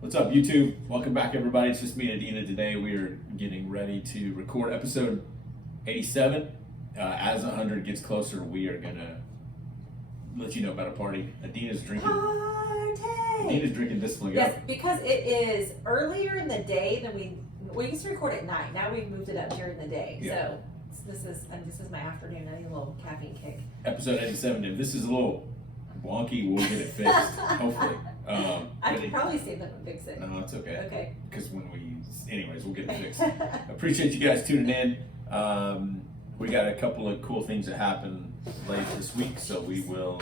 What's up, YouTube? Welcome back, everybody. It's just me and Adina today. We are getting ready to record episode 87. As 100 gets closer, we are going to let you know about a party. Adina's drinking. Party! Adina's drinking Discipline. Yes, because it is earlier in the day than we used to record at night. Now we've moved it up during the day. Yeah. So this is my afternoon. I need a little caffeine kick. Episode 87. If this is a little wonky, we'll get it fixed, hopefully. I could probably see them and fix it. No, it's okay. Okay. Because anyways, we'll get it fixed. Appreciate you guys tuning in. We got a couple of cool things that happened late this week, so we will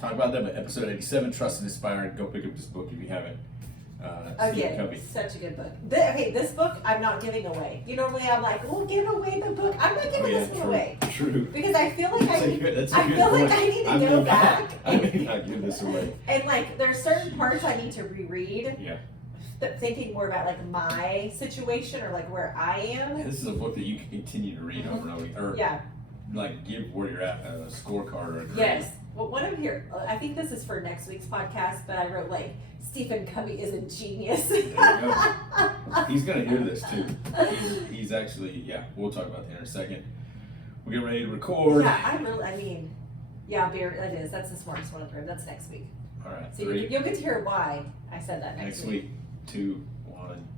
talk about them at episode 87. Trust and Inspire. Go pick up this book if you haven't. Stephen Covey. Such a good book. This book I'm not giving away. Normally I'm like, we'll give away the book. I'm not giving this one away. True. Because I feel like I need to go back. I may not give this away. And there's certain parts I need to reread. Yeah. Thinking more about my situation or where I am. Yeah, this is a book that you can continue to read over and over. Or give where you're at a scorecard or a grade. Yes. Well, what I'm here, I think this is for next week's podcast, but I wrote Stephen Covey is a genius. There you go. He's gonna hear this too. He's actually, we'll talk about that in a second. We're getting ready to record. Beer, it is. That's the smartest one I've heard. That's next week. All right. So you'll get to hear why I said that next week. 2, 1.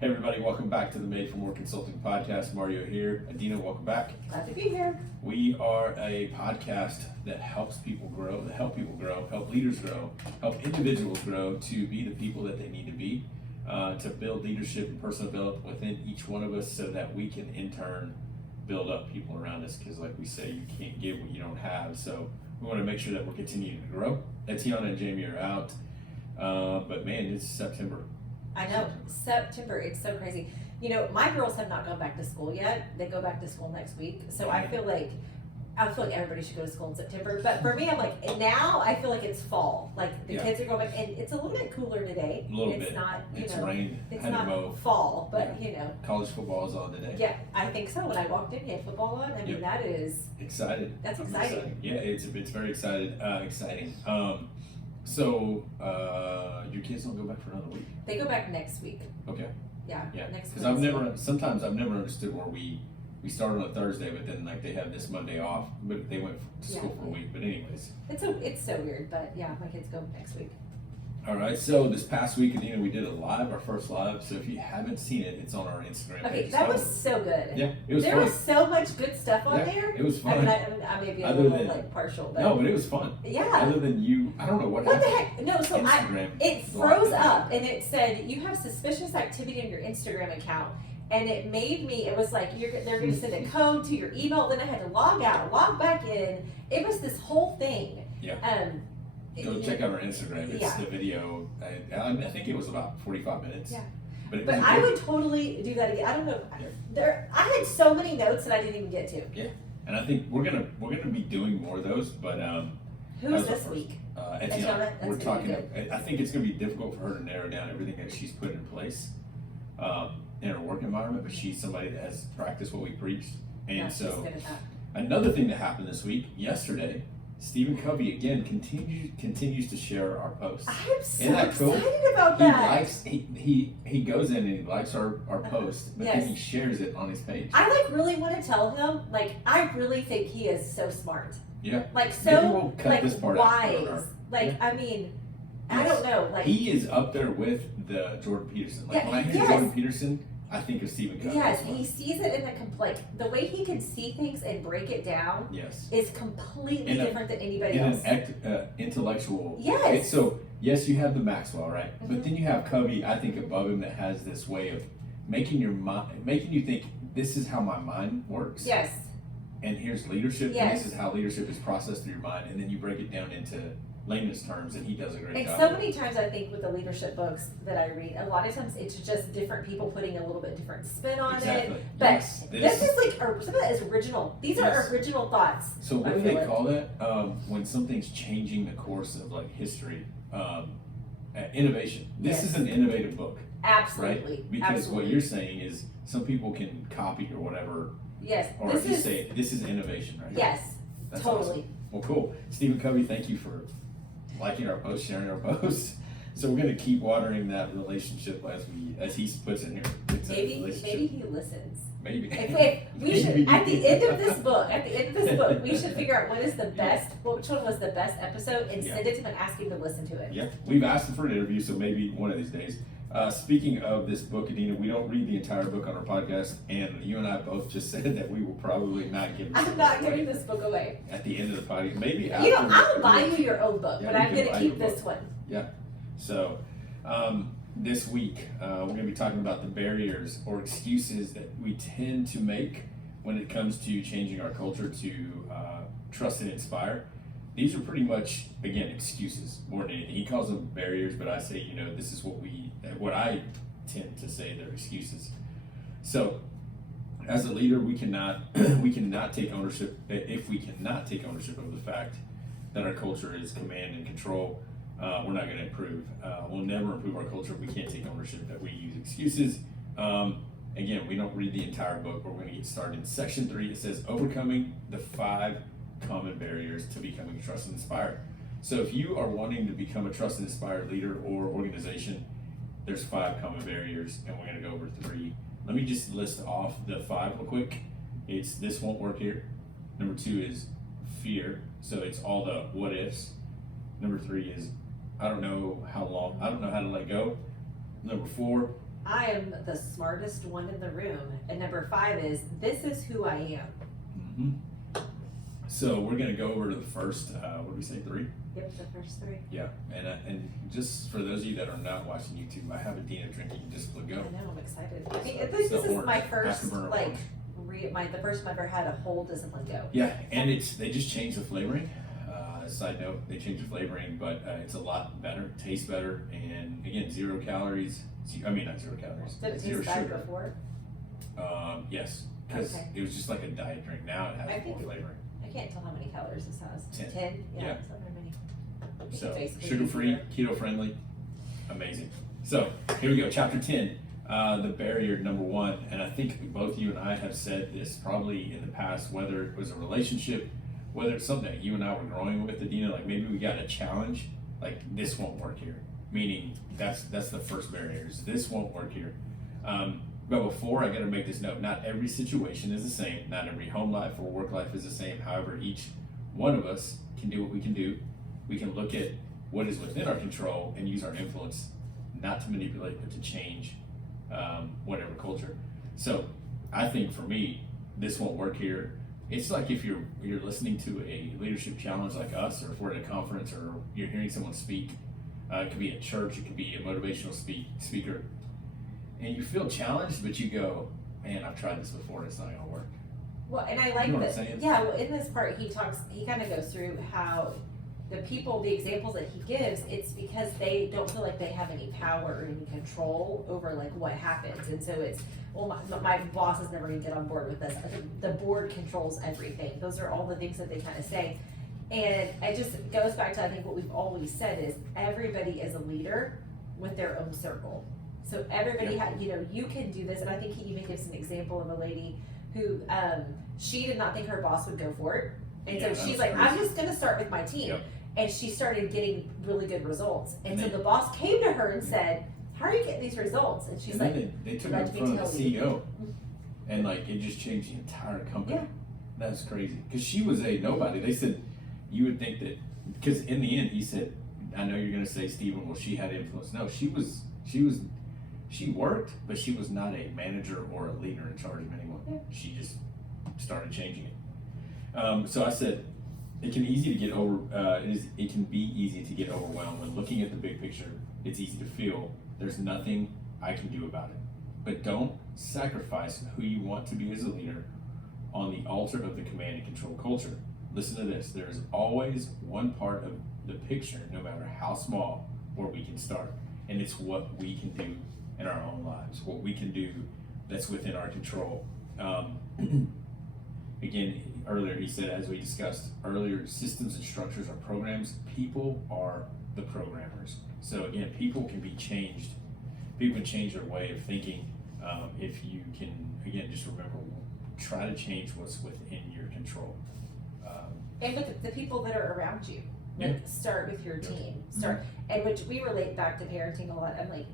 Hey everybody, welcome back to the Made for More Consulting Podcast. Mario here. Adina, welcome back. Glad to be here. We are a podcast that helps people grow, help leaders grow, help individuals grow to be the people that they need to be, to build leadership and personal development within each one of us so that we can in turn build up people around us, because like we say, you can't give what you don't have. So we want to make sure that we're continuing to grow. Etiana and Jamie are out, but man, it's September. I know, September, it's so crazy. My girls have not gone back to school yet. They go back to school next week. So I feel like everybody should go to school in September. But for me, I'm now I feel like it's fall. The kids are going back, and it's a little bit cooler today. A little bit. It's not, it's rained. It's not fall, but College football is on today. Yeah, I think so. When I walked in, you had football on. I mean, that is excited. That's exciting. Yeah, it's very exciting. So your kids don't go back for another week? They go back next week. Okay. Yeah. Next week. Because sometimes I've never understood where we started on a Thursday, but then they have this Monday off, but they went to school for a week. But anyways, it's so weird, but yeah, my kids go next week. All right, so this past week, Adina, we did our first live. So if you haven't seen it, it's on our Instagram page. Okay, that was so good. Yeah, it was fun. There was so much good stuff on there. It was fun. I may be a little partial, but no, but it was fun. Yeah. Other than you, I don't know what the happened. heck? No, so it froze up and it said you have suspicious activity on your Instagram account. And it made me, it was they're going to send a code to your email. Then I had to log out, log back in. It was this whole thing. Yeah. Go check out our Instagram. It's the video. I think it was about 45 minutes. Yeah. But I would totally do that again. I don't know. I had so many notes that I didn't even get to. Yeah. And I think we're gonna be doing more of those. But who's this week? Etiana. We're talking. I think it's gonna be difficult for her to narrow down everything that she's put in place in her work environment. But she's somebody that has practiced what we preach. And so another thing that happened this week, yesterday, Stephen Covey again continues to share our posts. I'm so excited about that. He goes in and he likes our post, but then he shares it on his page. I really want to tell him, I really think he is so smart. Yeah. So we'll cut this part wise. Out I mean, I don't know. He is up there with the Jordan Peterson. When I hear Jordan Peterson, I think of Stephen Covey. Yes, he sees it in the way he can see things and break it down. Yes, is completely different than anybody else. An intellectual. Yes. So yes, you have the Maxwell, right? Mm-hmm. But then you have Covey, I think, above him that has this way of making you think this is how my mind works. Yes. And here's leadership. Yes. And this is how leadership is processed through your mind, and then you break it down into layman's terms, and he does a great job. And so many times I think with the leadership books that I read, a lot of times it's just different people putting a little bit different spin on it. But this is some of that is original. These are original thoughts. So what do they call that when something's changing the course of history? Innovation. This is an innovative book. Absolutely. Right? Because what you're saying is some people can copy or whatever. Yes. Or say this is innovation, right? Yes. That's totally. Awesome. Well, cool. Stephen Covey, thank you for liking our posts, sharing our posts. So we're going to keep watering that relationship as he puts it here. It's a Maybe relationship. he listens. Maybe. We should at the end of this book, we should figure out which one was the best episode, and send it to him and ask him to listen to it. Yeah, we've asked him for an interview, so maybe one of these days. Speaking of this book, Adina, we don't read the entire book on our podcast, and you and I both just said that we will probably not give. I'm not giving this book away. At the end of the podcast, maybe after. You know, I'll buy you your own book, Yeah, but I'm going to keep this book. one. Yeah. So, this week, we're going to be talking about the barriers or excuses that we tend to make when it comes to changing our culture to trust and inspire. These are pretty much, again, excuses more than anything. He calls them barriers, but I say, you know, this is what I tend to say they're excuses. So, as a leader, we cannot take ownership. If we cannot take ownership of the fact that our culture is command and control, we're not going to improve. We'll never improve our culture if we can't take ownership, that we use excuses. Again, we don't read the entire book, but we're going to get started in section 3. It says, overcoming the 5 common barriers to becoming trusted and inspired. So if you are wanting to become a trusted and inspired leader or organization, there's 5 common barriers, and we're going to go over 3. Let me just list off the 5 real quick. It's this won't work here. Number 2 is fear. So it's all the what ifs. Number 3 is I don't know how to let go. Number 4, I am the smartest one in the room. And number 5 is, this is who I am. Mm-hmm. So we're going to go over to the first, what did we say, 3? Yep, the first 3. Yeah, and just for those of you that are not watching YouTube, I have Adina drinking just to go. I know, I'm excited. I mean, this is my first, the first time I've ever had a whole Discipline Go. Yeah, and they just changed the flavoring. Side note, they changed the flavoring, but it's a lot better, tastes better, and again, 0 calories. Not 0 calories. Did it zero taste bad sugar. before? Yes, because Okay. it was just like a diet drink. Now it has more flavoring. I can't tell how many calories this has. 10. Yeah. It's not very many. So Basically sugar-free, keto-friendly, amazing. So here we go, chapter 10, the barrier number 1, and I think both you and I have said this probably in the past, whether it was a relationship, whether it's something that you and I were growing with, Adina, like maybe we got a challenge, like this won't work here, meaning that's the first barrier, is this won't work here. But before, I got to make this note, not every situation is the same, not every home life or work life is the same. However, each one of us can do what we can do. We can look at what is within our control and use our influence, not to manipulate, but to change whatever culture. So I think for me, this won't work here. It's like if you're listening to a leadership challenge like us, or if we're at a conference, or you're hearing someone speak. It could be at church, it could be a motivational speaker, and you feel challenged, but you go, man, I've tried this before, it's not gonna work. Well, and I like You know what that. I'm saying? Yeah, well, in this part, he kind of goes through how the examples that he gives, it's because they don't feel like they have any power or any control over like what happens. And so it's, well, my boss is never gonna get on board with this. The board controls everything. Those are all the things that they kind of say. And it just goes back to, I think, what we've always said is everybody is a leader with their own circle. So everybody you can do this. And I think he even gives an example of a lady who, she did not think her boss would go for it. And so she's like, crazy. I'm just gonna start with my team. Yep. And she started getting really good results. And so the boss came to her and said, how are you getting these results? And she's like, they took her in front of the CEO. And like, it just changed the entire company. Yeah. That's crazy. Because she was a nobody. They said, you would think that, because in the end, he said, I know you're going to say, Stephen, well, she had influence. No, she worked, but she was not a manager or a leader in charge of anyone. Yeah. She just started changing it. So I said, it can be easy to get overwhelmed when looking at the big picture. It's easy to feel there's nothing I can do about it. But don't sacrifice who you want to be as a leader on the altar of the command and control culture. Listen to this. There is always one part of the picture, no matter how small, where we can start. And it's what we can do in our own lives, what we can do that's within our control. Again, earlier he said, as we discussed earlier, systems and structures are programs. People are the programmers. So again, people can be changed. People can change their way of thinking if you can, again, just remember, try to change what's within your control. And with the people that are around you. Like, start with your team. Start, and which we relate back to parenting a lot. I'm like,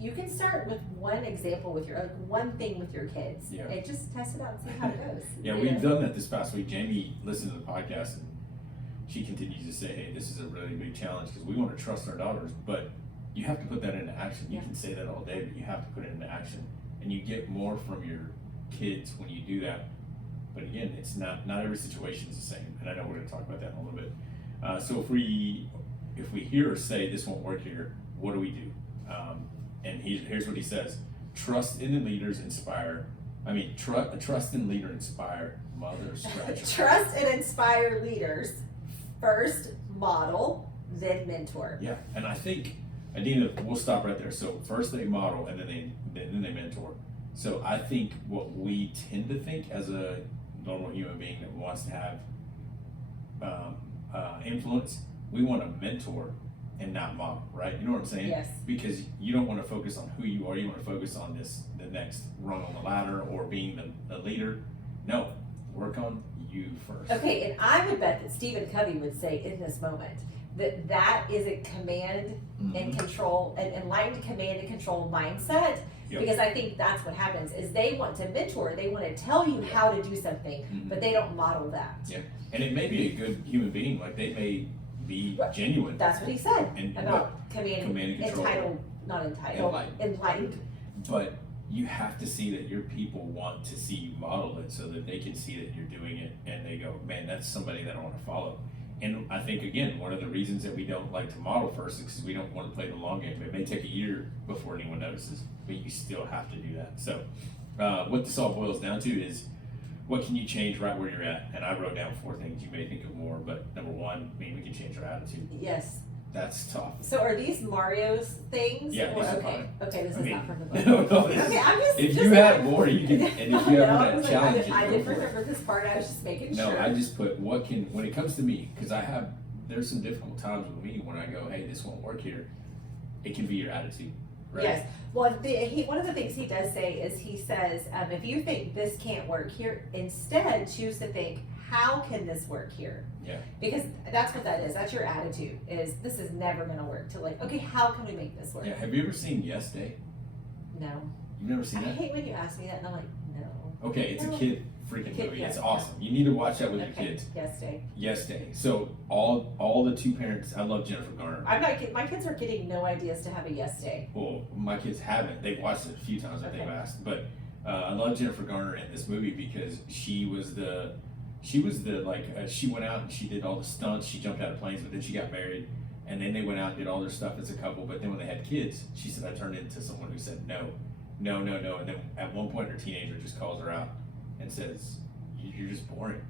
you can start with one example with your, like, one thing with your kids. Yeah. And just test it out and see how it goes. Yeah, we've done that this past week. Jamie listened to the podcast and she continues to say, hey, this is a really big challenge because we want to trust our daughters, but you have to put that into action. You can say that all day, but you have to put it into action. And you get more from your kids when you do that. But again, it's not every situation is the same. And I know we're going to talk about that in a little bit. So if we hear or say this won't work here, what do we do? And here's what he says: trust in the leaders inspire. Trust in leader inspire mothers. Trust and inspire leaders. First model, then mentor. Yeah, and I think, Adina, we'll stop right there. So first they model, and then they mentor. So I think what we tend to think as a normal human being that wants to have influence, we want to mentor and not model, right? You know what I'm saying? Yes. Because you don't want to focus on who you are. You want to focus on the next rung on the ladder or being the leader. No, work on you first. Okay, and I would bet that Stephen Covey would say in this moment that is a command and control, an enlightened command and control mindset. Yep. Because I think that's what happens is they want to mentor, they want to tell you how to do something, but they don't model that. Yeah, and it may be a good human being, like they may be genuine. That's what he said about command and control. Enlightened. But you have to see that your people want to see you model it so that they can see that you're doing it and they go, man, that's somebody that I want to follow. And I think, again, one of the reasons that we don't like to model first is because we don't want to play the long game. It may take a year before anyone notices, but you still have to do that. So what this all boils down to is, what can you change right where you're at? And I wrote down 4 things. You may think of more, but number 1, we can change our attitude. Yes. That's tough. So are these Mario's things? Yeah, these are fine. Okay, this is not from the book. No, okay, I'm just. If you have more, you can. And if you have that challenge, I didn't remember this part. I was just making sure. No, I just put when it comes to me, because there's some difficult times with me when I go, hey, this won't work here. It can be your attitude. Right? Yes. Well, one of the things he does say is he says, if you think this can't work here, instead choose to think, how can this work here? Yeah. Because that's what that is. That's your attitude. Is this is never going to work? To like, okay, how can we make this work? Yeah. Have you ever seen Yes Day? No. You've never seen that? I hate when you ask me that, and I'm like, no. Okay, it's a kid freaking movie. Yeah, it's awesome. You need to watch that with your kids. Yes Day. Yes Day. So all the 2 parents. I love Jennifer Garner. I'm not kidding. My kids are getting no ideas to have a Yes Day. Well, my kids haven't. They've watched it a few times that they've asked. But I love Jennifer Garner in this movie because she went out and she did all the stunts. She jumped out of planes, but then she got married, and then they went out and did all their stuff as a couple. But then when they had kids, she said, I turned into someone who said no. And then at one point, her teenager just calls her out and says, "You're just boring."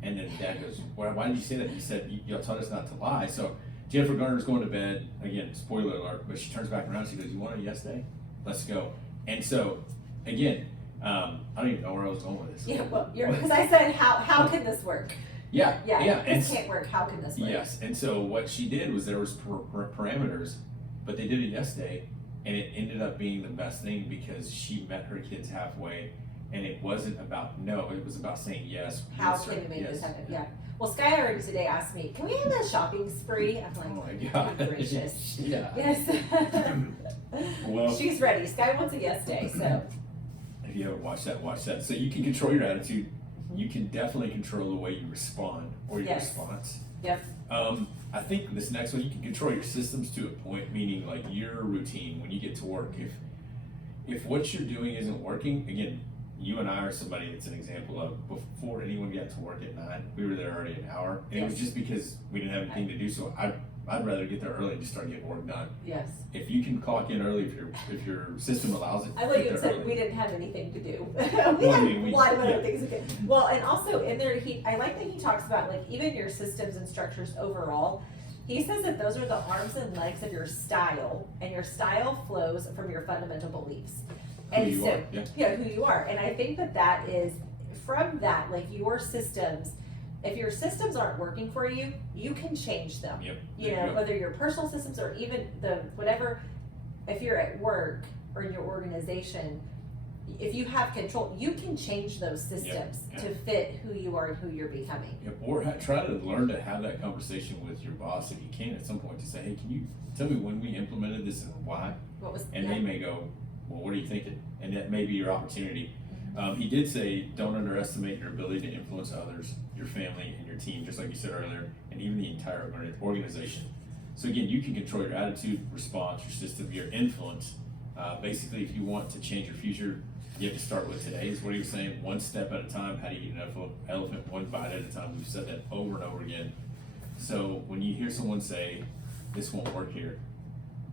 And then Dad goes, "Why did you say that?" He said, "Y'all taught us not to lie." So Jennifer Garner's going to bed again. Spoiler alert! But she turns back around. She goes, "You want a Yes Day? Let's go." And so again. I don't even know where I was going with this. Yeah, well, because I said, how can this work? Yeah. This can't work. How can this work? Yes, and so what she did was there was parameters, but they did a Yes Day, and it ended up being the best thing because she met her kids halfway, and it wasn't about no, it was about saying yes. How can we make this happen? Yeah. Well, Sky already today asked me, can we have a shopping spree? I'm like, oh my God. Gracious. Yeah. Yes. Well, she's ready. Sky wants a Yes Day, so. If you haven't watched that, watch that. So you can control your attitude. You can definitely control the way you respond or your response. Yep. I think this next one, you can control your systems to a point, meaning like your routine when you get to work. If what you're doing isn't working, again, you and I are somebody that's an example of before anyone got to work at 9, we were there already an hour. And it was just because we didn't have anything to do. So I'd rather get there early and just start getting work done. Yes. If you can clock in early, if your system allows it. I would have said we didn't have anything to do. we had a lot of other things to do. Well, and also in there, I like that he talks about like even your systems and structures overall. He says that those are the arms and legs of your style, and your style flows from your fundamental beliefs. And who you are. Yeah, who you are. And I think that is from that, like your systems. If your systems aren't working for you, you can change them. Yep. You know, whether your personal systems or even whatever, if you're at work or in your organization, if you have control, you can change those systems to fit who you are and who you're becoming. Yep. Or try to learn to have that conversation with your boss if you can at some point to say, hey, can you tell me when we implemented this and why? And they may go, well, what are you thinking? And that may be your opportunity. He did say, don't underestimate your ability to influence others, your family, and your team, just like you said earlier, and even the entire organization. So again, you can control your attitude, response, your system, your influence. Basically, if you want to change your future, you have to start with today, is what he was saying. One step at a time. How do you eat an elephant one bite at a time? We've said that over and over again. So when you hear someone say, this won't work here,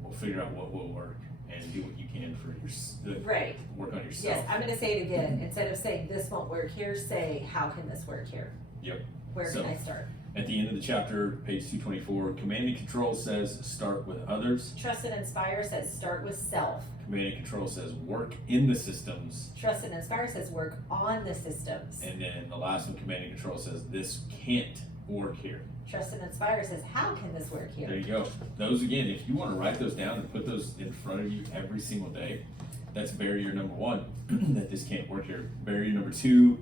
we'll figure out what will work and do what you can for your work on yourself. Yes, I'm going to say it again. Instead of saying this won't work here, say how can this work here? Yep. Where can I start? At the end of the chapter, page 224, Command and Control says start with others. Trust and Inspire says start with self. Command and Control says work in the systems. Trust and Inspire says work on the systems. And then the last one, Command and Control, says this can't work here. Trust and Inspire says how can this work here? There you go. Those, again, if you want to write those down and put those in front of you every single day, that's barrier number one, that this can't work here. Barrier number two,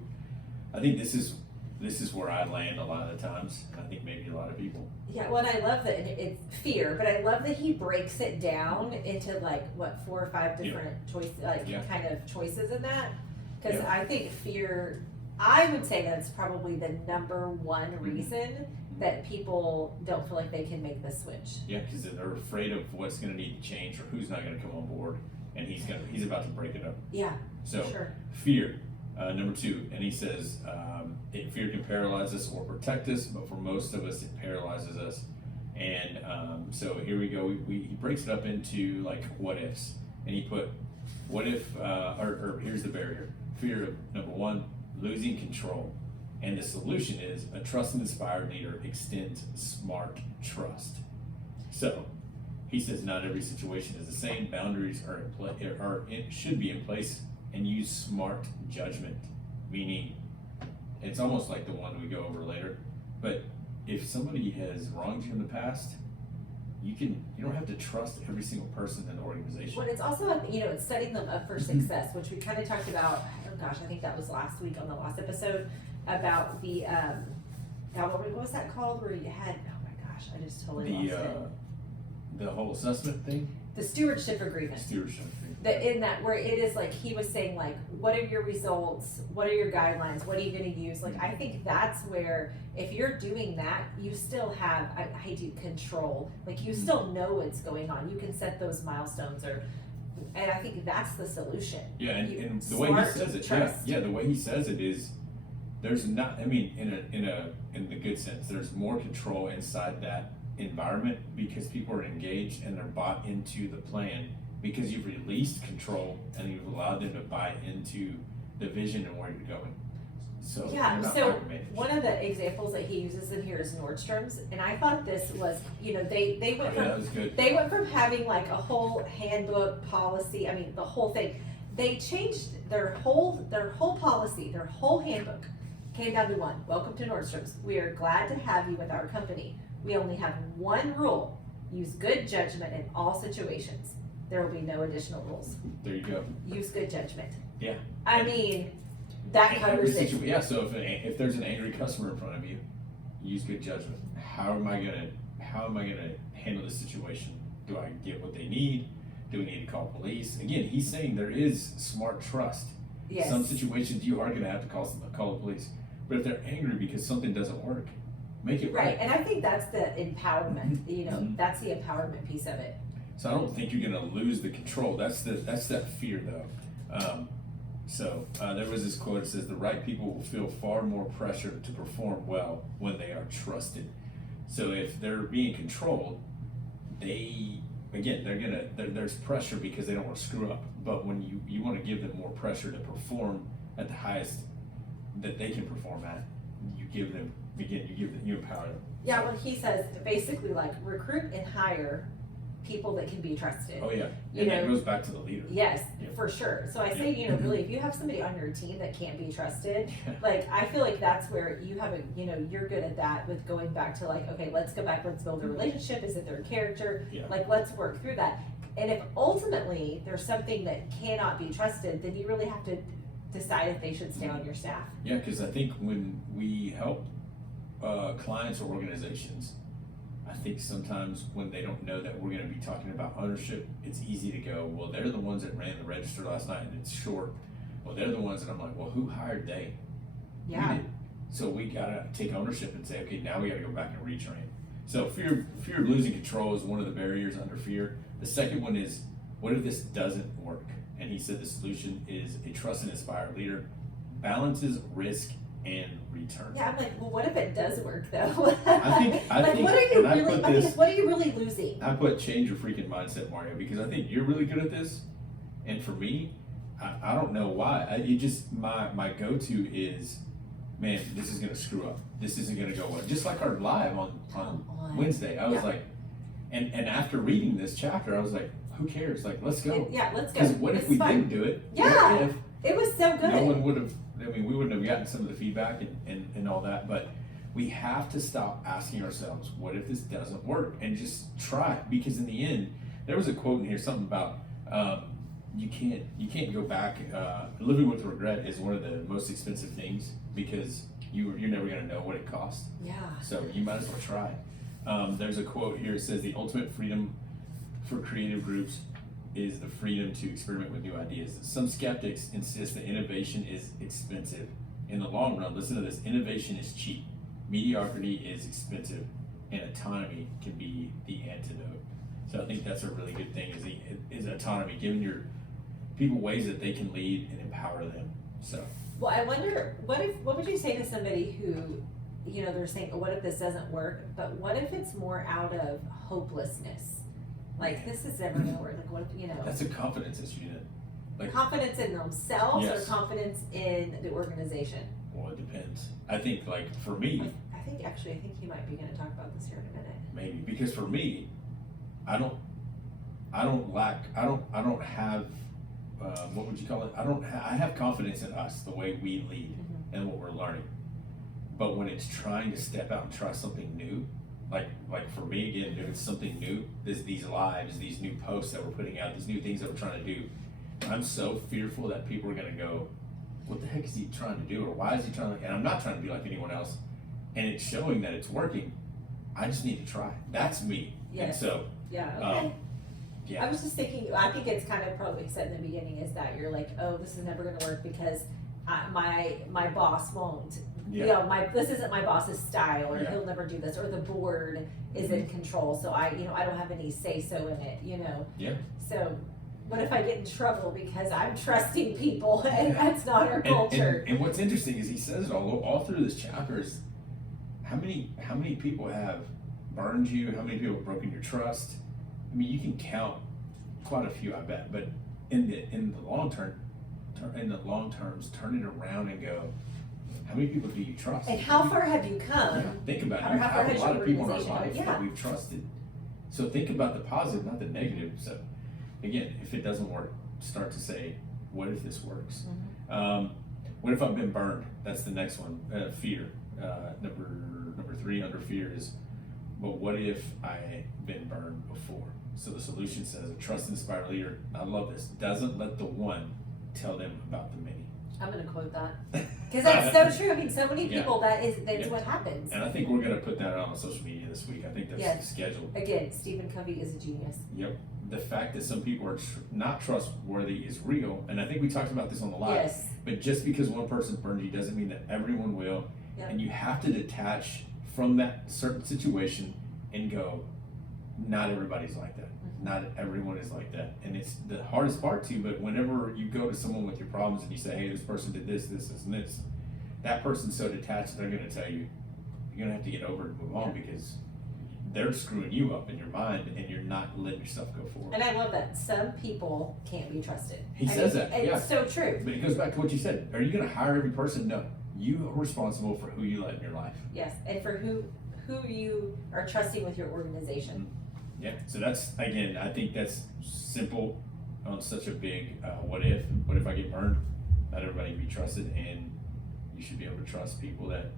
I think this is where I land a lot of the times. I think maybe a lot of people. Yeah, well, and I love that it's fear, but I love that he breaks it down into 4 or 5 different choices, kind of choices in that. Because I think fear, I would say that's probably the number one reason that people don't feel like they can make the switch. Yeah, because they're afraid of what's going to need to change or who's not going to come on board, and he's about to break it up. Yeah. So sure. Fear. Number 2, and he says, fear can paralyze us or protect us, but for most of us, it paralyzes us. And so here we go. He breaks it up into what ifs, and he put, what if, or here's the barrier. Fear of, number 1, losing control. And the solution is a trust and inspired leader extends smart trust. So he says not every situation is the same. Boundaries should be in place, and use smart judgment, meaning it's almost like the one we go over later. But if somebody has wronged you in the past, you don't have to trust every single person in the organization. Well, it's also it's setting them up for success, which we kind of talked about. Oh gosh, I think that was last week on the last episode about the what was that called? Where you had I just totally lost it. The whole assessment thing. The stewardship agreement. In that where it is he was saying what are your results, what are your guidelines, what are you going to use? I think that's where if you're doing that, you still have I do control. You still know what's going on. You can set those milestones and I think that's the solution. Yeah, and the way he says it, the way he says it is there's not. I mean, in the good sense, there's more control inside that environment because people are engaged and they're bought into the plan. Because you've released control and you've allowed them to buy into the vision and where you're going. So one of the examples that he uses in here is Nordstrom's, and I thought this was, they went they went from having a whole handbook policy. I mean, the whole thing. They changed their whole policy, their whole handbook came down to one. Welcome to Nordstrom's. We are glad to have you with our company. We only have one rule: use good judgment in all situations. There will be no additional rules. There you go. Use good judgment. Yeah. I mean, that covers it. Yeah. So if there's an angry customer in front of you, use good judgment. How am I gonna handle this situation? Do I get what they need? Do we need to call police? Again, he's saying there is smart trust. Yes. Some situations you are gonna have to call the police. But if they're angry because something doesn't work, make it right. And I think that's the empowerment. That's the empowerment piece of it. So I don't think you're going to lose the control. That's that fear, though. There was this quote that says, the right people will feel far more pressure to perform well when they are trusted. So if they're being controlled, there's pressure because they don't want to screw up. But when you want to give them more pressure to perform at the highest that they can perform at, you empower them. Yeah, well, he says basically recruit and hire people that can be trusted. Oh yeah, and that goes back to the leader. Yes, for sure. So I say, really, if you have somebody on your team that can't be trusted, I feel like that's where you have you're good at that with going back to okay, let's go back, let's build a relationship. Is it their character? Yeah. Let's work through that. And if ultimately there's something that cannot be trusted, then you really have to decide if they should stay on your staff. Yeah, because I think when we help clients or organizations, I think sometimes when they don't know that we're going to be talking about ownership, it's easy to go, well, they're the ones that ran the register last night and it's short. Well, they're the ones that I'm like, well, who hired they? Yeah. We did. So we got to take ownership and say, okay, now we got to go back and retrain. So fear of losing control is one of the barriers under fear. The second one is, what if this doesn't work? And he said the solution is a trust and inspired leader balances risk and return. Yeah, I'm like, well, what if it does work though? I think, what are you and I really? put I mean, this, what are you really losing? I put change your freaking mindset, Mario, because I think you're really good at this. And for me, I don't know why. My go-to is, man, this is going to screw up. This isn't going to go well. Just like our live on Wednesday. I was like, and after reading this chapter, I was like, who cares? Like, let's go. Yeah, let's go. Because what if we didn't do it? Yeah. What if it was so good. no one would have, we wouldn't have gotten some of the feedback and all that. But we have to stop asking ourselves, what if this doesn't work? And just try it. Because in the end, there was a quote in here, something about, you can't go back. Living with regret is one of the most expensive things because you're never going to know what it costs. Yeah. So you might as well try. There's a quote here. It says the ultimate freedom for creative groups is the freedom to experiment with new ideas. Some skeptics insist that innovation is expensive. In the long run, listen to this: innovation is cheap, mediocrity is expensive, and autonomy can be the antidote. So I think that's a really good thing: is autonomy, giving your people ways that they can lead and empower them. So, well, I wonder what would you say to somebody who, they're saying, oh, what if this doesn't work? But what if it's more out of hopelessness? Like, this is never going to work. Like, what if, that's a confidence issue, like confidence in themselves yes. or confidence in the organization? Well, it depends. I think, like, for me, I think he might be going to talk about this here in a minute. Maybe because for me, I don't have what would you call it? I have confidence in us, the way we lead and what we're learning. But when it's trying to step out and try something new, like for me again, if it's something new, these lives, these new posts that we're putting out, these new things that we're trying to do, I'm so fearful that people are going to go, what the heck is he trying to do, or why is he trying to? And I'm not trying to be like anyone else, and it's showing that it's working. I just need to try. That's me. Yes. And so, yeah. Okay. Yeah. I was just thinking, I think it's kind of probably said in the beginning is that you're like, oh, this is never going to work because my boss won't. Yeah. This isn't my boss's style, or Yeah. he'll never do this, or the board is in control, so I don't have any say so in it. Yeah. So, what if I get in trouble because I'm trusting people and that's not our culture? And what's interesting is he says it all through this chapter is how many people have burned you, how many people have broken your trust. I mean, you can count quite a few, I bet. But in the long terms, turn it around and go, how many people do you trust? And how far have you come? Yeah, think about it. How You far have has a lot your of people in our organization life come? that we've trusted. So think about the positive, not the negative. So again, if it doesn't work, start to say, what if this works? What if I've been burned? That's the next one. Fear. Number 3 under fear is, but what if I've been burned before? So the solution says, a trust inspired leader, I love this, doesn't let the one tell them about the many. I'm going to quote that because that's so true. I mean, so many people that's Yeah. what happens. And I think we're going to put that out on social media this week. I think that's scheduled. Again, Stephen Covey is a genius. Yep. The fact that some people are not trustworthy is real, and I think we talked about this on the live. Yes. But just because one person burned you doesn't mean that everyone will. Yep. And you have to detach from that certain situation and go, not everybody's like that. Not everyone is like that. And it's the hardest part too, but whenever you go to someone with your problems and you say, hey, this person did this, and this, that person's so detached, they're going to tell you, you're going to have to get over it and move on because they're screwing you up in your mind and you're not letting yourself go forward. And I love that. Some people can't be trusted. He says that. It's so true. But it goes back to what you said. Are you going to hire every person? No. You are responsible for who you let in your life. Yes. And for who you are trusting with your organization. Yeah, so that's, again, I think that's simple on such a big what if I get burned? Not everybody can be trusted, and you should be able to trust people that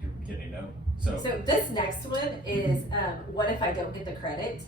you're getting to know. So this next one is, what if I don't get the credit?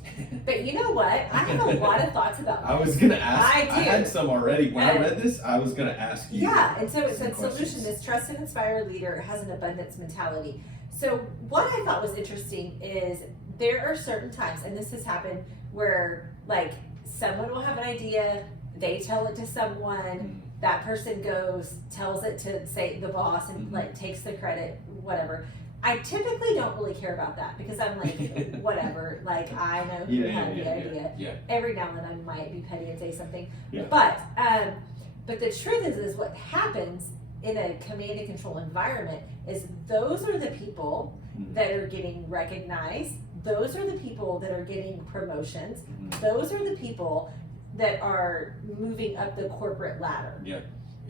But you know what? I have a lot of thoughts about this. I was gonna ask. I do. I had some already. When I read this, I was gonna ask you. Yeah, and so it said questions. solution is trust and inspire leader has an abundance mentality. So what I thought was interesting is there are certain times, and this has happened, where like someone will have an idea, they tell it to someone, that person goes, tells it to say the boss, and like takes the credit, whatever. I typically don't really care about that because I'm like, whatever, like I know who had the idea. Yeah. Every now and then I might be petty and say something. Yeah. But the truth is what happens in a command and control environment is those are the people that are getting recognized. Those are the people that are getting promotions. Those are the people that are moving up the corporate ladder. Yeah.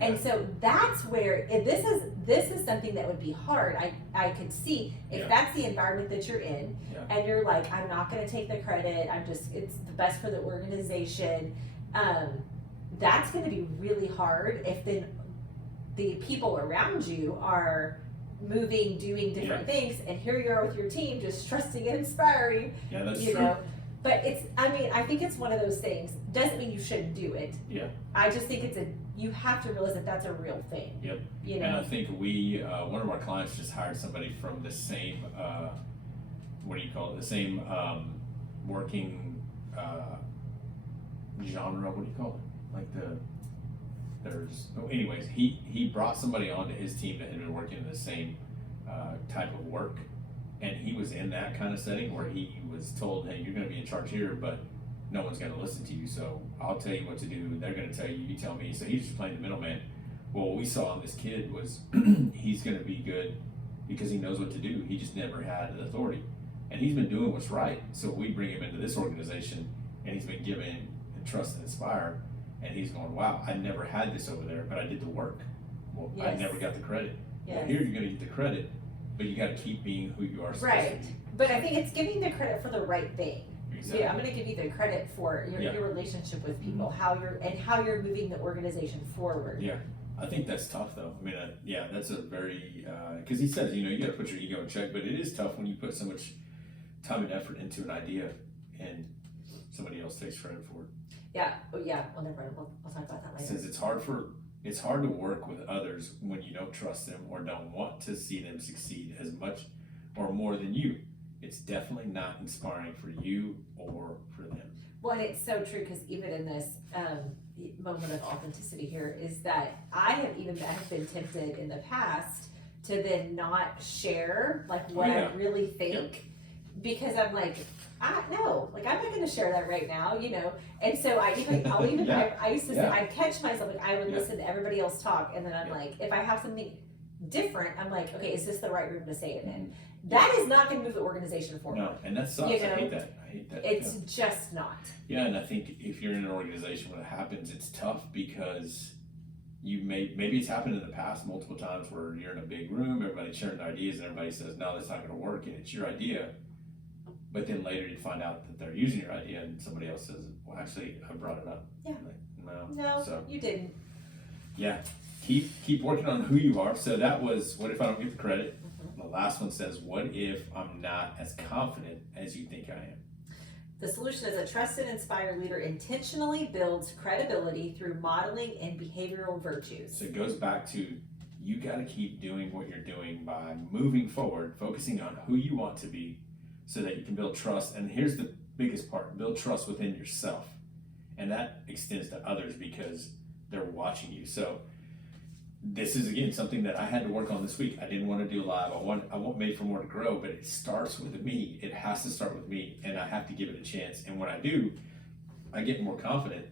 And so that's where this is something that would be hard. I could see if that's the environment that you're in, and you're like, I'm not going to take the credit. It's the best for the organization. That's going to be really hard if then the people around you are moving, doing different things, and here you are with your team just trusting and inspiring. Yeah, that's you true. know. But I think it's one of those things. Doesn't mean you shouldn't do it. Yeah. I just think you have to realize that that's a real thing. Yep. You know. And I think one of our clients just hired somebody from the same, what do you call it? The same working genre. What do you call it? Like anyways, he brought somebody onto his team that had been working in the same type of work. And he was in that kind of setting where he was told, hey, you're going to be in charge here, but no one's going to listen to you. So I'll tell you what to do. They're going to tell you, you tell me. So he's just playing the middleman. Well, what we saw in this kid was he's going to be good because he knows what to do. He just never had the authority. And he's been doing what's right. So we bring him into this organization and he's been given trust and inspire. And he's going, wow, I never had this over there, but I did the work. Well, I never got the credit. Well, here you're going to get the credit. But you got to keep being who you are supposed to be. But I think it's giving the credit for the right thing. Exactly. Yeah, I'm going to give you the credit for your relationship with people, how you're moving the organization forward. Yeah, I think that's tough though. I mean, that's a very because he says you got to put your ego in check, but it is tough when you put so much time and effort into an idea and somebody else takes credit for it. Yeah. Oh yeah. Well, never mind. We'll talk about that later. It says it's hard to work with others when you don't trust them or don't want to see them succeed as much or more than you. It's definitely not inspiring for you or for them. Well, and it's so true because even in this moment of authenticity here is that I have been tempted in the past to then not share like what I really think because I'm like, I'm not going to share that right now, And so I used to say, I catch myself, like I would listen to everybody else talk. And then I'm like, if I have something different, I'm like, okay, is this the right room to say it in? That is not going to move the organization forward. No, and that sucks. I hate that. It's just not. Yeah, and I think if you're in an organization where that happens, it's tough because maybe it's happened in the past multiple times where you're in a big room, everybody's sharing their ideas, and everybody says, no, that's not going to work, and it's your idea. But then later you find out that they're using your idea and somebody else says, well, actually, I brought it up. Yeah. Like, no, so, you didn't. Yeah. Keep working on who you are. So that was, what if I don't get the credit? The last one says, what if I'm not as confident as you think I am? The solution is a trusted, inspired leader intentionally builds credibility through modeling and behavioral virtues. So it goes back to, you got to keep doing what you're doing by moving forward, focusing on who you want to be, so that you can build trust. And here's the biggest part, build trust within yourself. And that extends to others because they're watching you. So this is, again, something that I had to work on this week. I didn't want to do live. I want Made for More to grow, but it starts with me. It has to start with me, and I have to give it a chance. And when I do, I get more confident.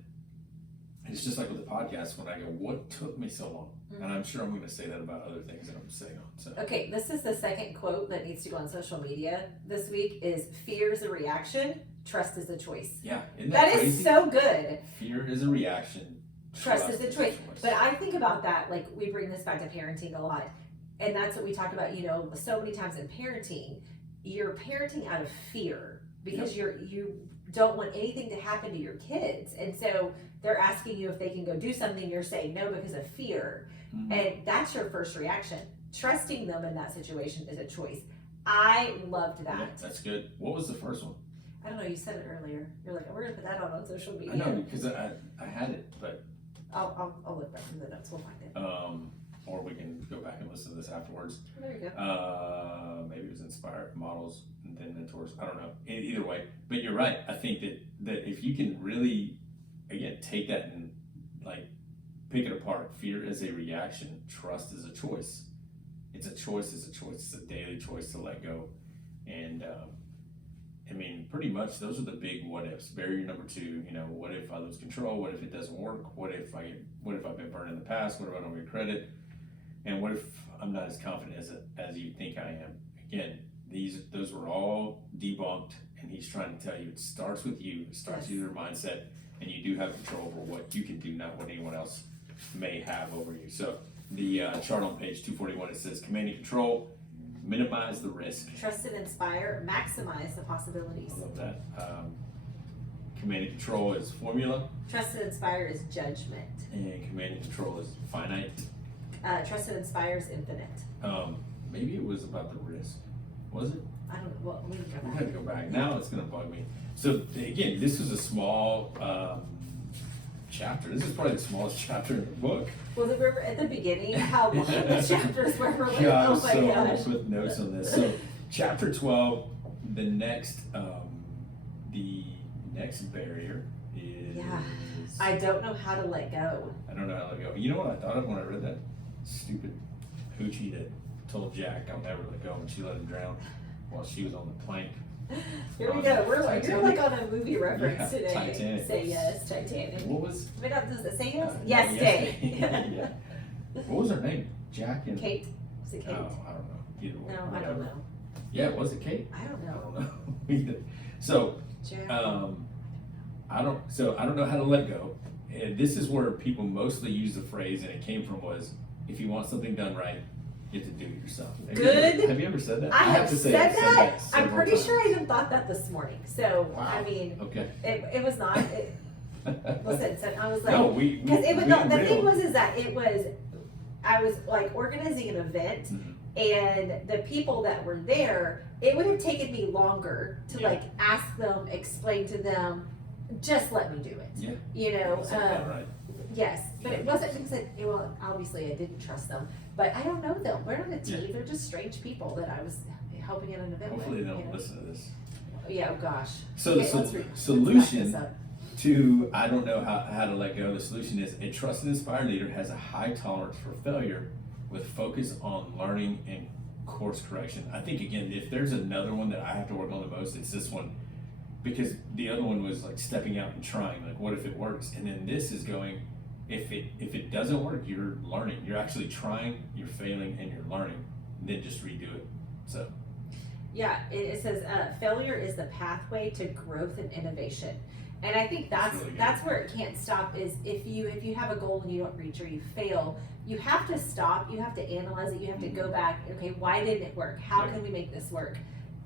It's just like with the podcast when I go, what took me so long? And I'm sure I'm going to say that about other things that I'm saying on. So. Okay, this is the second quote that needs to go on social media this week is fear is a reaction, trust is a choice. Yeah, isn't that crazy? Is so good. Fear is a reaction. Trust is a choice. But I think about that, like we bring this back to parenting a lot. And that's what we talk about, so many times in parenting. You're parenting out of fear because you don't want anything to happen to your kids. And so they're asking you if they can go do something, you're saying no because of fear. Mm-hmm. And that's your first reaction. Trusting them in that situation is a choice. I loved that. Yeah, that's good. What was the first one? I don't know, you said it earlier. You're like, we're gonna put that on social media. I know, because I had it, but I'll look back in the notes, we'll find it. or we can go back and listen to this afterwards. There you go. Maybe it was Inspire Models and then Mentors. I don't know. Either way, but you're right. I think that if you can really, again, take that and like pick it apart. Fear is a reaction. Trust is a choice. It's a choice. It's a choice. It's a daily choice to let go. And I mean, pretty much those are the big what ifs. Barrier number 2. What if I lose control? What if it doesn't work? What if I've been burned in the past? What if I don't get credit? And what if I'm not as confident as you think I am? Again, those were all debunked, and he's trying to tell you it starts with you. It starts with your mindset, and you do have control over what you can do, not what anyone else may have over you. So the chart on page 241, it says command and control, minimize the risk. Trust and inspire, maximize the possibilities. I love that. Command and control is formula. Trust and inspire is judgment. And command and control is finite. Trust and inspire is infinite. Maybe it was about the risk. Was it? I don't know. Well, we can go We back. gotta go back. Now it's gonna bug me. So again, this was a small chapter. This is probably the smallest chapter in the book. Was it remember at the beginning how long the chapters were? We're like, Yeah, I oh was my so gosh. almost with notes on this. So chapter 12, the next barrier is Yeah. I don't know how to let go. I don't know how to let go. You know what I thought of when I read that? Stupid hoochie that told Jack I'll never let go and she let him drown while she was on the plank. Here we go. You're Titanic. like on a movie reference Yeah, today. Titanic. Say yes, Titanic. What was Wait, no, does it say yes? no, Yes, Day. Day. Yeah. What was her name? Jack and Kate. Was it Kate? Oh, I don't know. Either way. No, I whatever. don't know. Yeah, was it Kate? I don't I know. don't know. Either. So Jack. I don't know how to let go. And this is where people mostly use the phrase, and it came from was, if you want something done right, you have to do it yourself. Good. You ever said that? I have to say said I've that. I'm several pretty times. sure I even thought that this morning. So, Wow. I mean, Okay. it was not. Listen, so I was like, No, because it was the thing real. was is that I was like organizing an event, Mhm. and the people that were there, it would have taken me longer to Yeah. like ask them, explain to them, just let me do it. Yeah. You know, Sounds about right. yes, but it wasn't because well, obviously I didn't trust them, but I don't know them. We're on a team. Yeah. They're just strange people that I was helping in an event Hopefully they with. don't you know? listen to this. Yeah, oh gosh. So Okay, the let's back solution this up. to I don't know how to let go, the solution is a trusted, inspired leader has a high tolerance for failure with focus on learning and course correction. I think, again, if there's another one that I have to work on the most, it's this one. Because the other one was like stepping out and trying, like what if it works? And then this is going, if it doesn't work, you're learning. You're actually trying, you're failing, and you're learning. And then just redo it. So Yeah, it says failure is the pathway to growth and innovation, and I think That's really good. that's where it can't stop. Is if you have a goal and you don't reach or you fail, you have to stop. You have to analyze it. You have to go back. Okay, why didn't it work? How Yeah. can we make this work?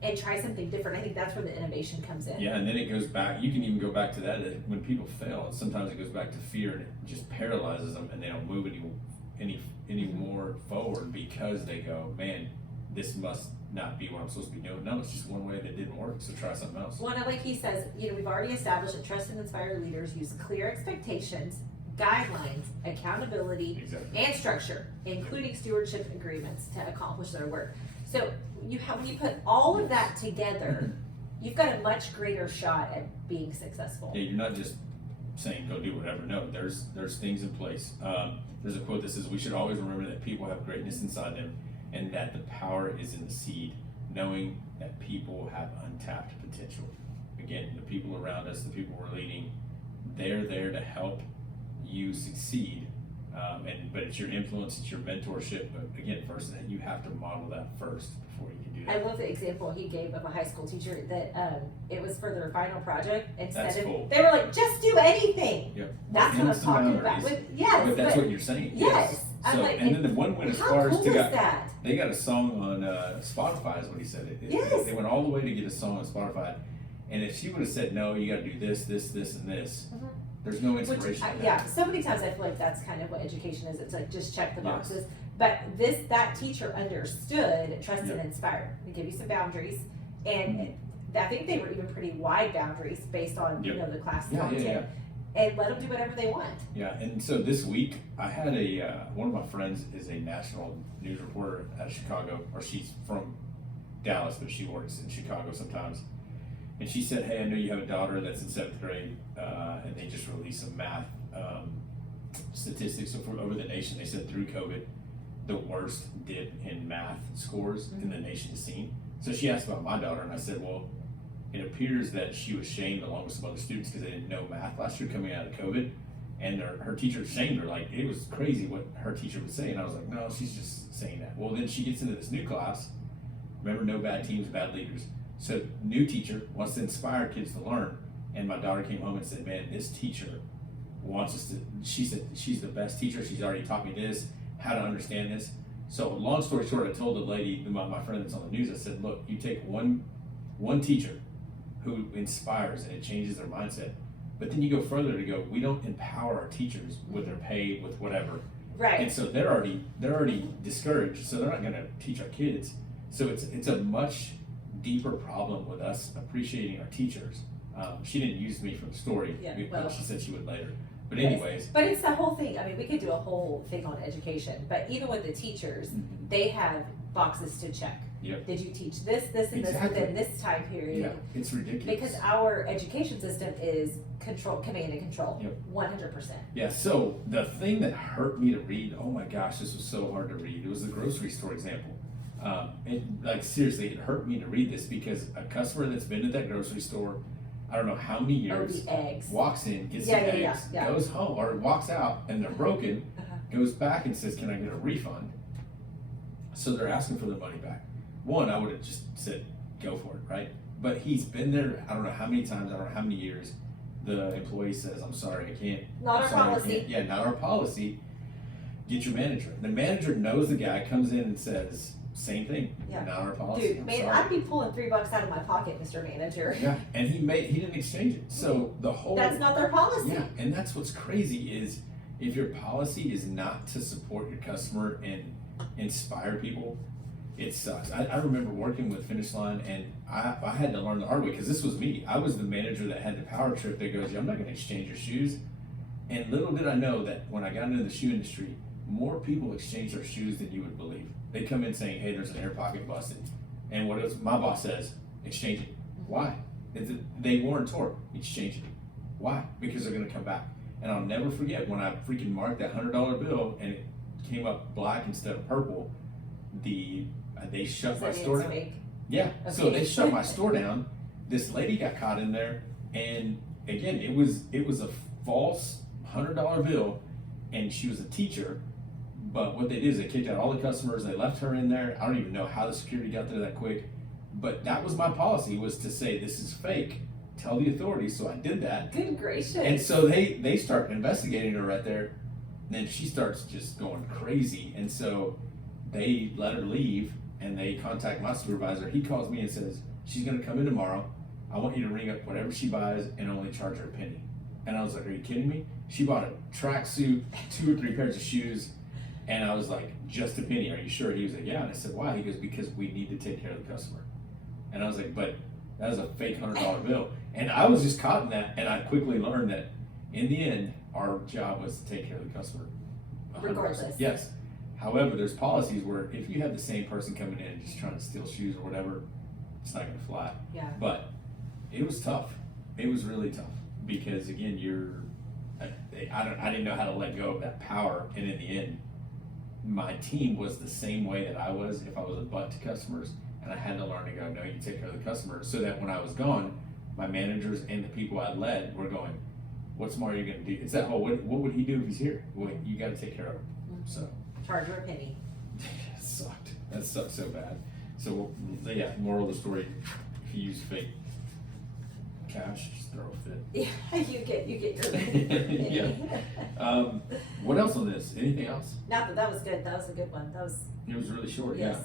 And try something different. I think that's where the innovation comes in. yeah, and then it goes back. You can even go back to that when people fail. Sometimes it goes back to fear, and it just paralyzes them, and they don't move any more forward because they go, man, this must not be what I'm supposed to be doing. No, it's just one way that didn't work. So try something else. Well, and like he says, we've already established that trusted and inspired leaders use clear expectations, guidelines, accountability, Exactly. and structure, including stewardship agreements to accomplish their work. So when you put all of that together, you've got a much greater shot at being successful. Yeah, you're not just saying go do whatever. No, there's things in place. There's a quote that says we should always remember that people have greatness inside them, and that the power is in the seed, knowing that people have untapped potential. Again, the people around us, the people we're leading, they're there to help you succeed. But it's your influence, it's your mentorship. But again, first you have to model that first before you can do I that. love the example he gave of a high school teacher that it was for their final project. Instead That's of cool. they were like, just do anything. Yep. That's what I'm What's the talking boundaries? about. Yes, But that's what you're saying. yes. I'm So, like, and then the one went as how far cool as is to that? they got a song on Spotify is what he said. Yes. They went all the way to get a song on Spotify. And if she would have said, no, you got to do this, this, this, and this, Mhm. There's no Which, inspiration. in that. yeah, so many times I feel like that's kind of what education is. It's like just check the Yes. boxes. But that teacher understood, trusted, Yep. and inspired. They give you some boundaries, and I think they were even pretty wide boundaries based on Yep. the class Yeah, content, yeah, and let them do whatever they want. Yeah, and so this week I had one of my friends is a national news reporter out of Chicago, or she's from Dallas, but she works in Chicago sometimes. And she said, "Hey, I know you have a daughter that's in 7th grade, and they just released some math statistics over the nation. They said through COVID, the worst dip in math scores in the nation has seen." So she asked about my daughter, and I said, "Well, it appears that she was shamed along with some other students because they didn't know math last year coming out of COVID, and her teacher shamed her. Like, it was crazy what her teacher would say." And I was like, "No, she's just saying that." Well, then she gets into this new class. Remember, no bad teams, bad leaders. So new teacher wants to inspire kids to learn. And my daughter came home and said, "Man, this teacher wants us to," she said, "she's the best teacher. She's already taught me this, how to understand this." So long story short, I told the lady, my friend that's on the news, I said, "Look, you take one teacher who inspires and it changes their mindset. But then you go further to go, we don't empower our teachers with their pay, with whatever." Right. And so they're already discouraged, so they're not gonna teach our kids. So it's a much deeper problem with us appreciating our teachers. She didn't use me for the story, Yeah, but well. she said she would later. But Yes. anyways, But it's the whole thing. I mean, we could do a whole thing on education, but even with the teachers, they have boxes to check. Yep. Did you teach this, and Exactly. this within this time period? yeah, it's ridiculous. Because our education system is command and control, Yep. 100%. Yeah, so the thing that hurt me to read, oh my gosh, this was so hard to read. It was the grocery store example. Like seriously, it hurt me to read this because a customer that's been at that grocery store, I don't know how many Oh, years, the eggs. walks in, gets Yeah, some yeah, eggs, yeah. goes home, or walks out and they're broken, Uh-huh. goes back and says, "Can I get a refund?" So they're asking for their money back. One, I would have just said, "Go for it," right? But he's been there, I don't know how many times, I don't know how many years. The employee says, "I'm sorry, I can't." Not I'm our sorry, I policy. can't." Yeah, not our policy. Get your manager. The manager knows the guy, comes in and says, "Same thing, Yeah. not our policy." Dude, I'm man, sorry. I'd be pulling $3 out of my pocket, Mr. Manager. Yeah, and he didn't exchange it. So the whole That's not their policy. Yeah, and that's what's crazy is if your policy is not to support your customer and inspire people, it sucks. I remember working with Finish Line, and I had to learn the hard way because this was me. I was the manager that had the power trip that goes, "Yeah, I'm not going to exchange your shoes." And little did I know that when I got into the shoe industry, more people exchange their shoes than you would believe. They come in saying, "Hey, there's an air pocket busted," and my boss says, "Exchange it." Why? They weren't tore. Exchange it. Why? Because they're going to come back. And I'll never forget when I freaking marked that $100 bill and it came up black instead of purple. They shut my store down. Fake. Yeah, so Okay. they shut my store down. This lady got caught in there, and again, it was a false $100 bill, and she was a teacher. But what they did is they kicked out all the customers. They left her in there. I don't even know how the security got there that quick, but that was my policy, was to say this is fake. Tell the authorities. So I did that, Good gracious. and so they start investigating her right there. And then she starts just going crazy, and so they let her leave. And they contact my supervisor. He calls me and says, "She's gonna come in tomorrow. I want you to ring up whatever she buys and only charge her a penny." And I was like, "Are you kidding me?" She bought a tracksuit, 2 or 3 pairs of shoes, and I was like, "Just a penny, are you sure?" He was like, "Yeah." And I said, "Why?" He goes, "Because we need to take care of the customer." And I was like, "But that is a fake $100 bill." And I was just caught in that, and I quickly learned that in the end, our job was to take care of the customer. 100%. Regardless. Yes. However, there's policies where if you have the same person coming in and just trying to steal shoes or whatever, it's not going to fly. Yeah. But it was tough. It was really tough because again, I didn't know how to let go of that power, and in the end, my team was the same way that I was if I was a butt to customers, and I had to learn to go, "No, you take care of the customer," so that when I was gone, my managers and the people I led were going, "What's more you're going to do?" It's that whole, what would he do if he's here? Well, you got to take care of him. So. Charge her a penny. It sucked. That sucked so bad. So yeah, moral of the story: if you use fake cash, just throw a fit. Yeah, you get your penny. Yeah. What else on this? Anything else? Not that that was good. That was a good one. That was. It was really short. Yes.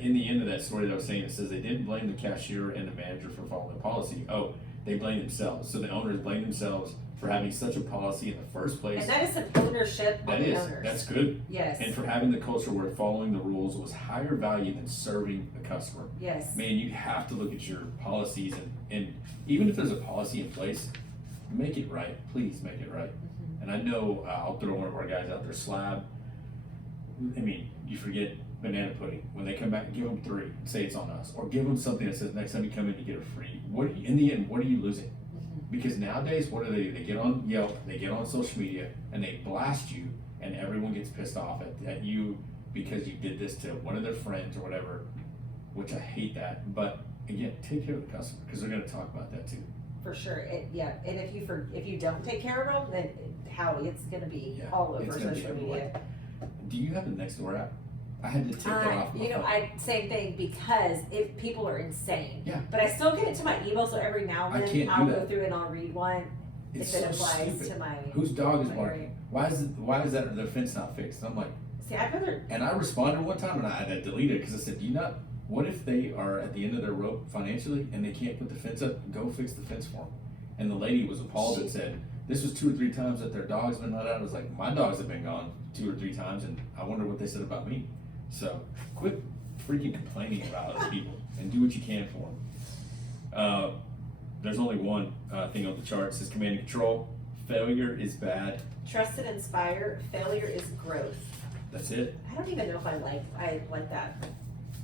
In the end of that story that I was saying, it says they didn't blame the cashier and the manager for following the policy. Oh, they blame themselves. So the owners blame themselves for having such a policy in the first place. And that is some ownership on the owners. That's good. Yes. And for having the culture where following the rules was higher value than serving the customer. Yes. Man, you have to look at your policies and even if there's a policy in place, make it right. Please make it right. Mm-hmm. And I know I'll throw one of our guys out there, Slab. I mean, you forget banana pudding. When they come back, give them 3. Say it's on us. Or give them something that says next time you come in, you get a free. In the end, what are you losing? Because nowadays, what do? They get on Yelp, they get on social media, and they blast you, and everyone gets pissed off at you because you did this to one of their friends or whatever, which I hate that. But again, take care of the customer because they're going to talk about that too. For sure. And if you don't take care of them, then it's going to be all over social media. Do you have the Nextdoor app? I had to take that off. Same thing because if people are insane. Yeah. But I still get it to my email, so every now and then I'll go through and I'll read one It's if it so applies stupid. to my. Whose dog is my barking? area. Why is that the fence not fixed? And I'm like, See, I'd rather. and I responded one time and I had to delete it because I said, what if they are at the end of their rope financially and they can't put the fence up? Go fix the fence for them. And the lady was appalled and said, this was 2 or 3 times that their dog's been let out. I was like, my dogs have been gone 2 or 3 times and I wonder what they said about me. So quit freaking complaining about other people and do what you can for them. There's only one thing on the chart. It says command and control. Failure is bad. Trust and inspire. Failure is growth. That's it. I don't even know if I like that.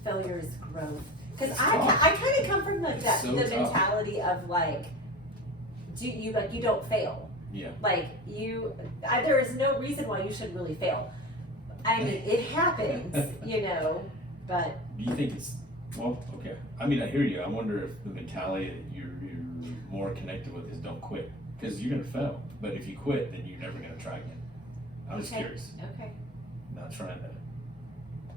Failure is growth. Because It's I tough. kind of come from the So tough. mentality of like, you don't fail. Yeah. Like there is no reason why you should really fail. I mean, it happens, but. Do you think it's, well, okay. I mean, I hear you. I wonder if the mentality that you're more connected with is don't quit. Because you're going to fail. But if you quit, then you're never going to try again. I'm just curious. Okay. Not trying to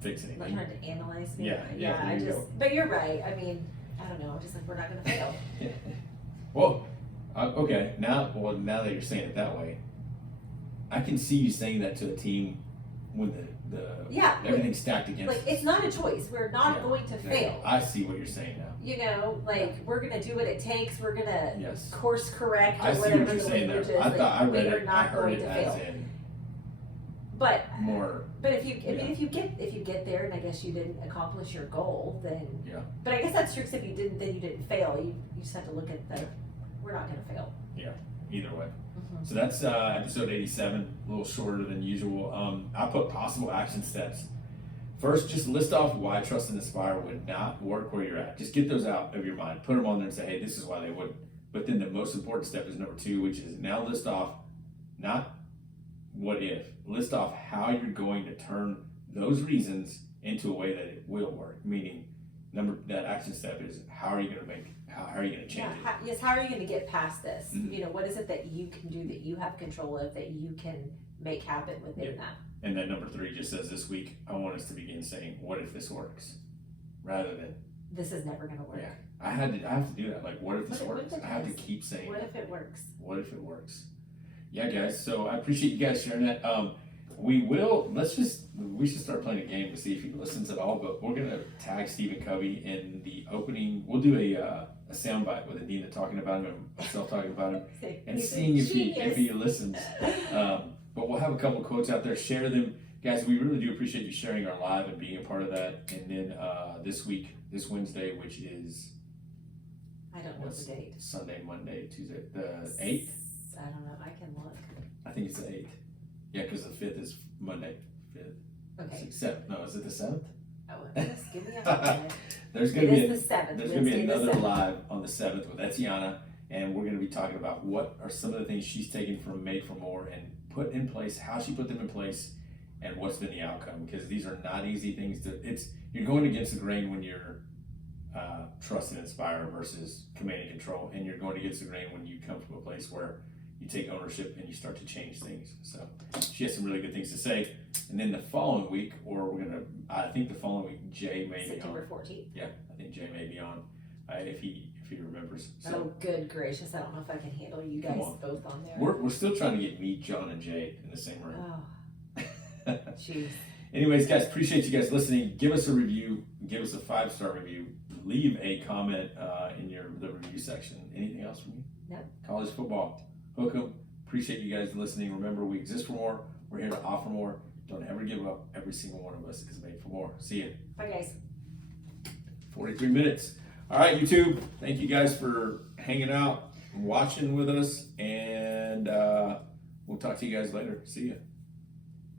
fix anything. Not trying to analyze me. Yeah, but you're right. I mean, I don't know. I'm just like, we're not going to fail. Well, okay. Now that you're saying it that way, I can see you saying that to a team when everything's stacked against us. It's not a choice. We're not going to fail. I see what you're saying now. We're gonna do what it takes. We're gonna Yes. course correct or I see whatever what you're the saying language there. is. I thought I read we are it. not I heard going it to as fail. in But more. But if you get there and I guess you didn't accomplish your goal, then Yeah. But I guess that's true. Except you didn't, then you didn't fail. You just have to look at we're not gonna fail. Yeah. Either way. Mm-hmm. So that's episode 87, a little shorter than usual. I put possible action steps. First, just list off why Trust and Inspire would not work where you're at. Just get those out of your mind. Put them on there and say, hey, this is why they wouldn't. But then the most important step is number 2, which is now list off, not what if, list off how you're going to turn those reasons into a way that it will work. Meaning, that action step is how are you going to change it? How are you going to get past this? Mm-hmm. What is it that you can do that you have control of that you can make happen within that? And then number 3 just says this week, I want us to begin saying, what if this works? Rather than, this is never going to work. Yeah. I have to do that. Like, what if this works? I have to keep saying, what if it works? What if it works? Yeah, guys. So I appreciate you guys sharing that. We should start playing a game to see if he listens at all, but we're going to tag Stephen Covey in the opening. We'll do a soundbite with Adina talking about him and myself talking about him and seeing if he listens. But we'll have a couple quotes out there. Share them. Guys, we really do appreciate you sharing our live and being a part of that. And then this Wednesday, which is... I don't know the date. Sunday, Monday, Tuesday, the 8th? I don't know. I can look. I think it's the 8th. Yeah, because the 5th is Monday. 5th. Okay. 7th. No, is it the 7th? Oh, just give me a minute. There's going to be the 7th. There's going to be another live on the 7th with Adina, and we're going to be talking about what are some of the things she's taken from Made for More and put in place, how she put them in place, and what's been the outcome. Because these are not easy things you're going against the grain when you're trust and inspire versus command and control, and you're going against the grain when you come from a place where you take ownership and you start to change things. So she has some really good things to say. And then the following week, I think the following week, Jay may be on. September 14th. Yeah, I think Jay may be on if he remembers. So, oh, good gracious! I don't know if I can handle you guys both on there. We're still trying to get me, John, and Jay in the same room. Oh, jeez. Anyways, guys, appreciate you guys listening. Give us a review. Give us a 5-star review. leave a comment in the review section. Anything else from you? No. College football. Hook 'em. Appreciate you guys listening. Remember, we exist for more. We're here to offer more. Don't ever give up. Every single one of us is made for more. See you. Bye, guys. 43 minutes. All right, YouTube. Thank you guys for hanging out and watching with us. And we'll talk to you guys later. See you.